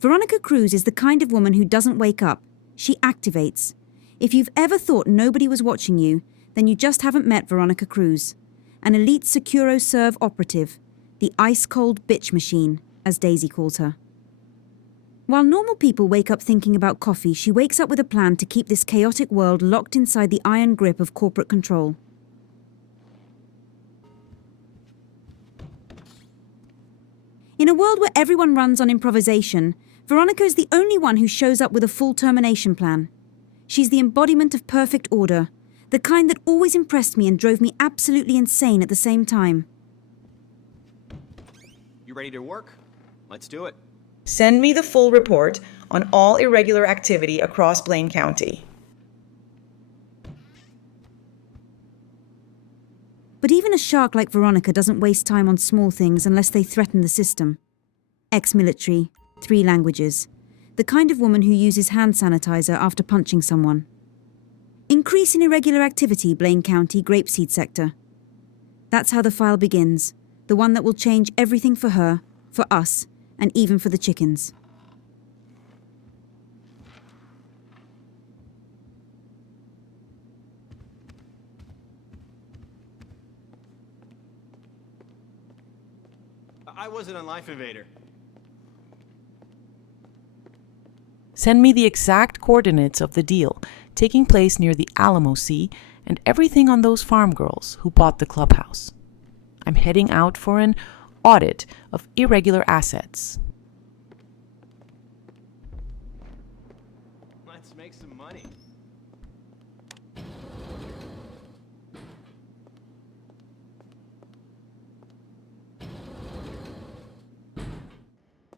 Veronica Cruz is the kind of woman who doesn't wake up. She activates. If you've ever thought nobody was watching you, then you just haven't met Veronica Cruz, an elite SecuroServ operative, the ice-cold bitch machine, as Daisy calls her. While normal people wake up thinking about coffee, she wakes up with a plan to keep this chaotic world locked inside the iron grip of corporate control. In a world where everyone runs on improvisation, Veronica is the only one who shows up with a full termination plan. She's the embodiment of perfect order, the kind that always impressed me and drove me absolutely insane at the same time. You ready to work? Let's do it. Send me the full report on all irregular activity across Blaine County. But even a shark like Veronica doesn't waste time on small things unless they threaten the system. Ex-military, 3 languages. The kind of woman who uses hand sanitizer after punching someone. Increase in irregular activity, Blaine County, Grapeseed sector. That's how the file begins. The one that will change everything for her, for us, and even for the chickens. I wasn't a life invader. Send me the exact coordinates of the deal taking place near the Alamo Sea and everything on those farm girls who bought the clubhouse. I'm heading out for an audit of irregular assets. Let's make some money.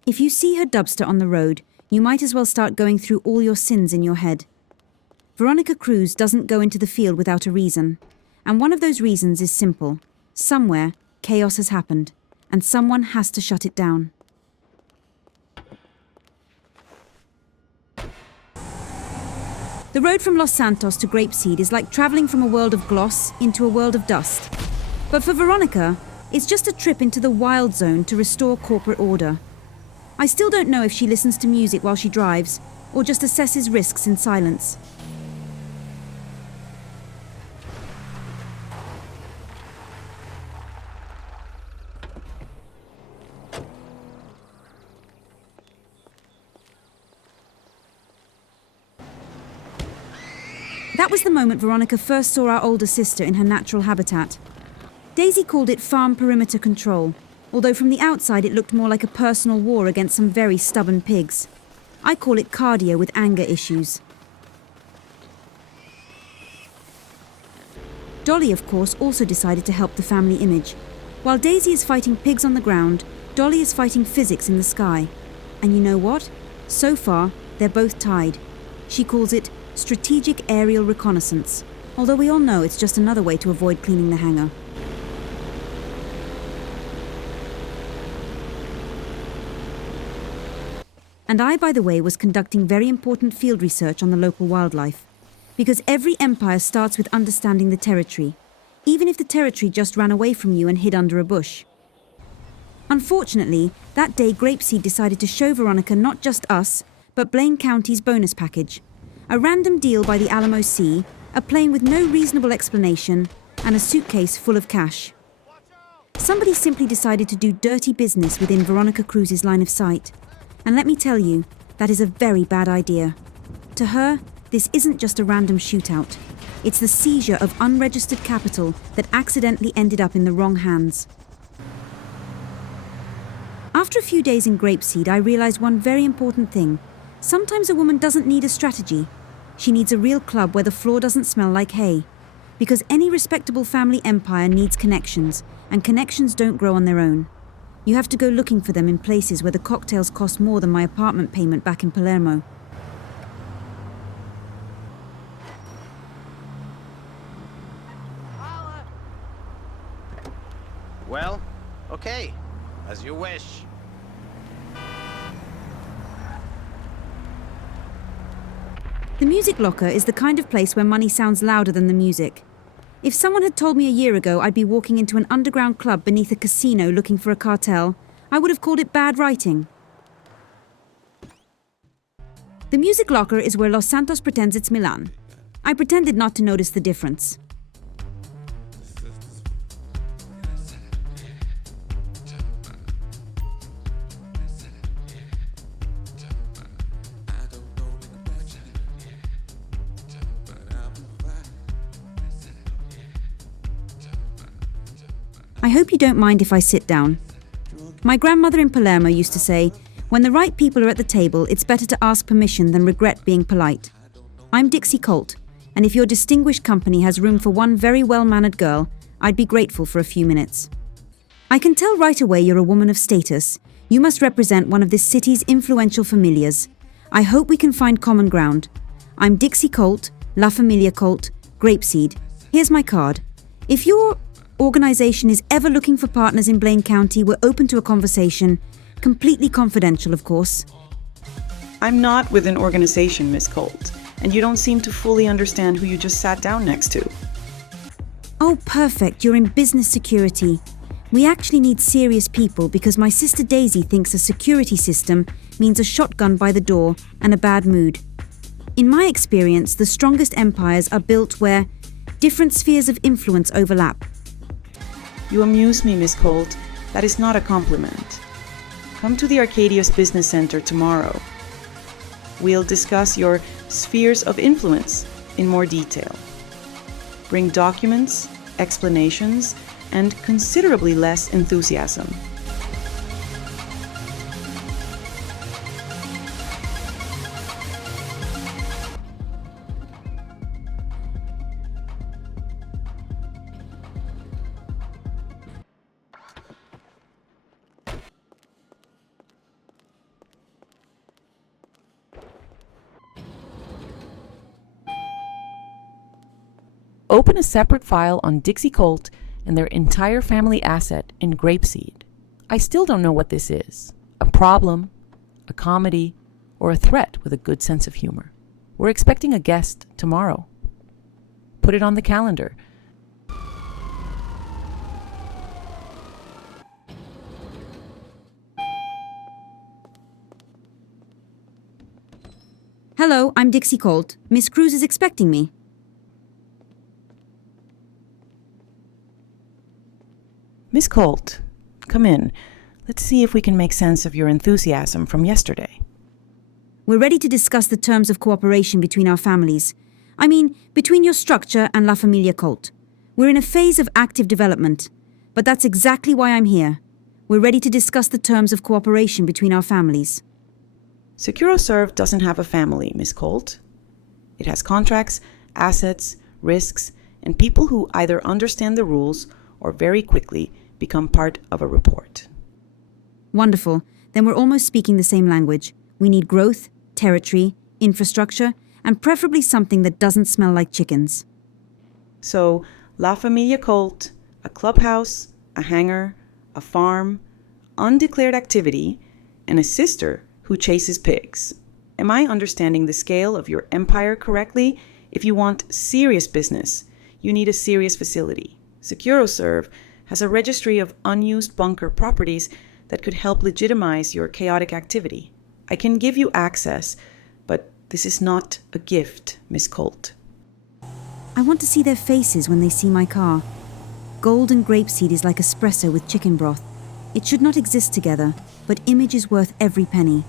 If you see her Dubsta on the road, you might as well start going through all your sins in your head. Veronica Cruz doesn't go into the field without a reason, and one of those reasons is simple. Somewhere, chaos has happened, and someone has to shut it down. The road from Los Santos to Grapeseed is like traveling from a world of gloss into a world of dust. But for Veronica, it's just a trip into the wild zone to restore corporate order. I still don't know if she listens to music while she drives, or just assesses risks in silence. That was the moment Veronica first saw our older sister in her natural habitat. Daisy called it farm perimeter control, although from the outside it looked more like a personal war against some very stubborn pigs. I call it cardio with anger issues. Dolly, of course, also decided to help the family image. While Daisy is fighting pigs on the ground, Dolly is fighting physics in the sky. And you know what? So far, they're both tied. She calls it strategic aerial reconnaissance, although we all know it's just another way to avoid cleaning the hangar. And I, by the way, was conducting very important field research on the local wildlife. Because every empire starts with understanding the territory, even if the territory just ran away from you and hid under a bush. Unfortunately, that day Grapeseed decided to show Veronica not just us, but Blaine County's bonus package. A random deal by the Alamo Sea, a plane with no reasonable explanation, and a suitcase full of cash. Somebody simply decided to do dirty business within Veronica Cruz's line of sight. And let me tell you, that is a very bad idea. To her, this isn't just a random shootout. It's the seizure of unregistered capital that accidentally ended up in the wrong hands. After a few days in Grapeseed, I realized one very important thing. Sometimes a woman doesn't need a strategy. She needs a real club where the floor doesn't smell like hay. Because any respectable family empire needs connections, and connections don't grow on their own. You have to go looking for them in places where the cocktails cost more than my apartment payment back in Palermo. Well, okay. As you wish. The music locker is the kind of place where money sounds louder than the music. If someone had told me a year ago I'd be walking into an underground club beneath a casino looking for a cartel, I would have called it bad writing. The music locker is where Los Santos pretends it's Milan. I pretended not to notice the difference. I hope you don't mind if I sit down. My grandmother in Palermo used to say, when the right people are at the table, it's better to ask permission than regret being polite. I'm Dixie Colt, and if your distinguished company has room for one very well-mannered girl, I'd be grateful for a few minutes. I can tell right away you're a woman of status. You must represent one of this city's influential familiars. I hope we can find common ground. I'm Dixie Colt, La Familia Colt, Grapeseed. Here's my card. If your organization is ever looking for partners in Blaine County, we're open to a conversation. Completely confidential, of course. I'm not with an organization, Miss Colt, and you don't seem to fully understand who you just sat down next to. Oh, perfect. You're in business security. We actually need serious people because my sister Daisy thinks a security system means a shotgun by the door and a bad mood. In my experience, the strongest empires are built where different spheres of influence overlap. You amuse me, Miss Colt. That is not a compliment. Come to the Arcadius Business Center tomorrow. We'll discuss your spheres of influence in more detail. Bring documents, explanations, and considerably less enthusiasm. Open a separate file on Dixie Colt and their entire family asset in Grapeseed. I still don't know what this is. A problem, a comedy, or a threat with a good sense of humor. We're expecting a guest tomorrow. Put it on the calendar. Hello, I'm Dixie Colt. Miss Cruz is expecting me. Miss Colt, come in. Let's see if we can make sense of your enthusiasm from yesterday. We're ready to discuss the terms of cooperation between our families. I mean, between your structure and La Familia Colt. We're in a phase of active development, but that's exactly why I'm here. We're ready to discuss the terms of cooperation between our families. SecuroServ doesn't have a family, Miss Colt. It has contracts, assets, risks, and people who either understand the rules or very quickly become part of a report. Wonderful. Then we're almost speaking the same language. We need growth, territory, infrastructure, and preferably something that doesn't smell like chickens. So, La Familia Colt, a clubhouse, a hangar, a farm, undeclared activity, and a sister who chases pigs. Am I understanding the scale of your empire correctly? If you want serious business, you need a serious facility. SecuroServ has a registry of unused bunker properties that could help legitimize your chaotic activity. I can give you access, but this is not a gift, Miss Colt. I want to see their faces when they see my car. Gold and grapeseed is like espresso with chicken broth. It should not exist together, but image is worth every penny.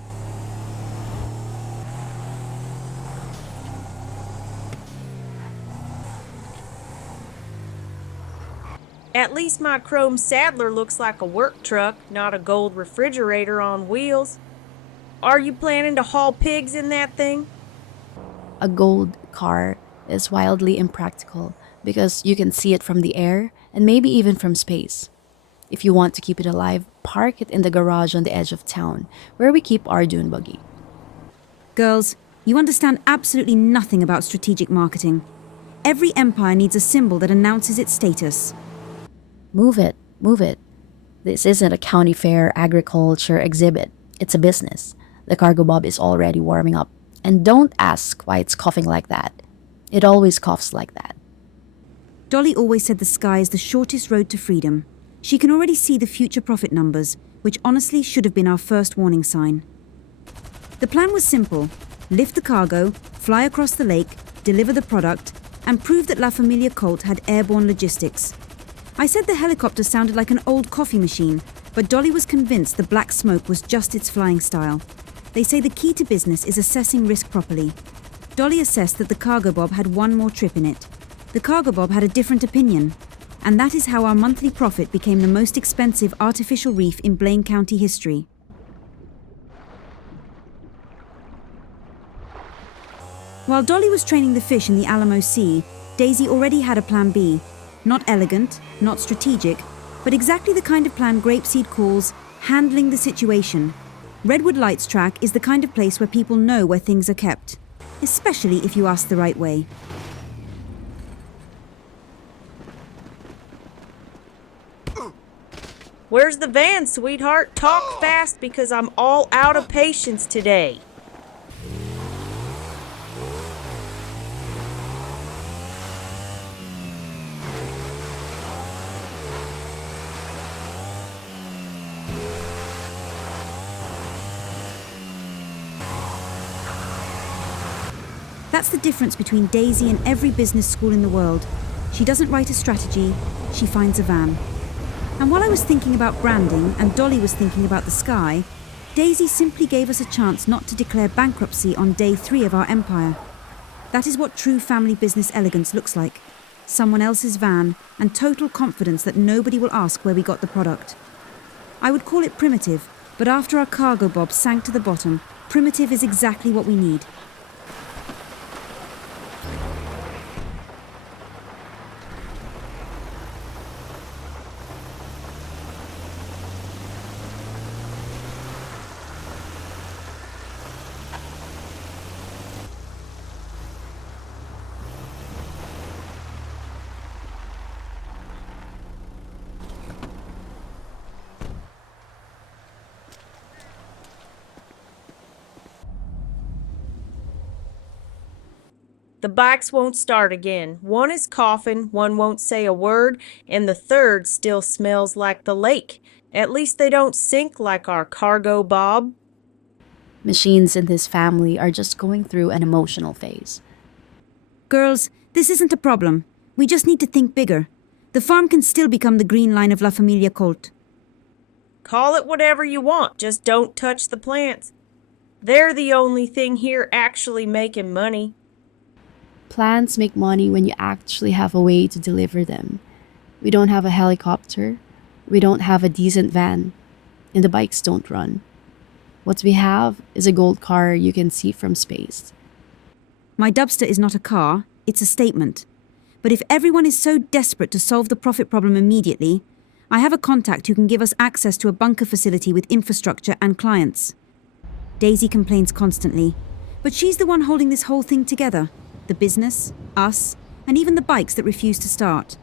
At least my chrome Saddler looks like a work truck, not a gold refrigerator on wheels. Are you planning to haul pigs in that thing? A gold car is wildly impractical because you can see it from the air and maybe even from space. If you want to keep it alive, park it in the garage on the edge of town, where we keep our dune buggy. Girls, you understand absolutely nothing about strategic marketing. Every empire needs a symbol that announces its status. Move it, move it. This isn't a county fair agriculture exhibit. It's a business. The Cargobob is already warming up. And don't ask why it's coughing like that. It always coughs like that. Dolly always said the sky is the shortest road to freedom. She can already see the future profit numbers, which honestly should have been our first warning sign. The plan was simple. lift the cargo, fly across the lake, deliver the product, and prove that La Familia Colt had airborne logistics. I said the helicopter sounded like an old coffee machine, but Dolly was convinced the black smoke was just its flying style. They say the key to business is assessing risk properly. Dolly assessed that the Cargobob had one more trip in it. The Cargobob had a different opinion, and that is how our monthly profit became the most expensive artificial reef in Blaine County history. While Dolly was training the fish in the Alamo Sea, Daisy already had a plan B. Not elegant, not strategic, but exactly the kind of plan Grapeseed calls handling the situation. Redwood Lights Track is the kind of place where people know where things are kept, especially if you ask the right way. Where's the van, sweetheart? Talk fast because I'm all out of patience today. That's the difference between Daisy and every business school in the world. She doesn't write a strategy, she finds a van. And while I was thinking about branding and Dolly was thinking about the sky, Daisy simply gave us a chance not to declare bankruptcy on day 3 of our empire. That is what true family business elegance looks like. Someone else's van and total confidence that nobody will ask where we got the product. I would call it primitive, but after our Cargobob sank to the bottom, primitive is exactly what we need. The bikes won't start again. One is coughing, one won't say a word, and the third still smells like the lake. At least they don't sink like our Cargobob. Machines in this family are just going through an emotional phase. Girls, this isn't a problem. We just need to think bigger. The farm can still become the green line of La Familia Colt. Call it whatever you want, just don't touch the plants. They're the only thing here actually making money. Plants make money when you actually have a way to deliver them. We don't have a helicopter. We don't have a decent van. And the bikes don't run. What we have is a gold car you can see from space. My Dubsta is not a car, it's a statement. But if everyone is so desperate to solve the profit problem immediately, I have a contact who can give us access to a bunker facility with infrastructure and clients. Daisy complains constantly, but she's the one holding this whole thing together. The business, us, and even the bikes that refuse to start.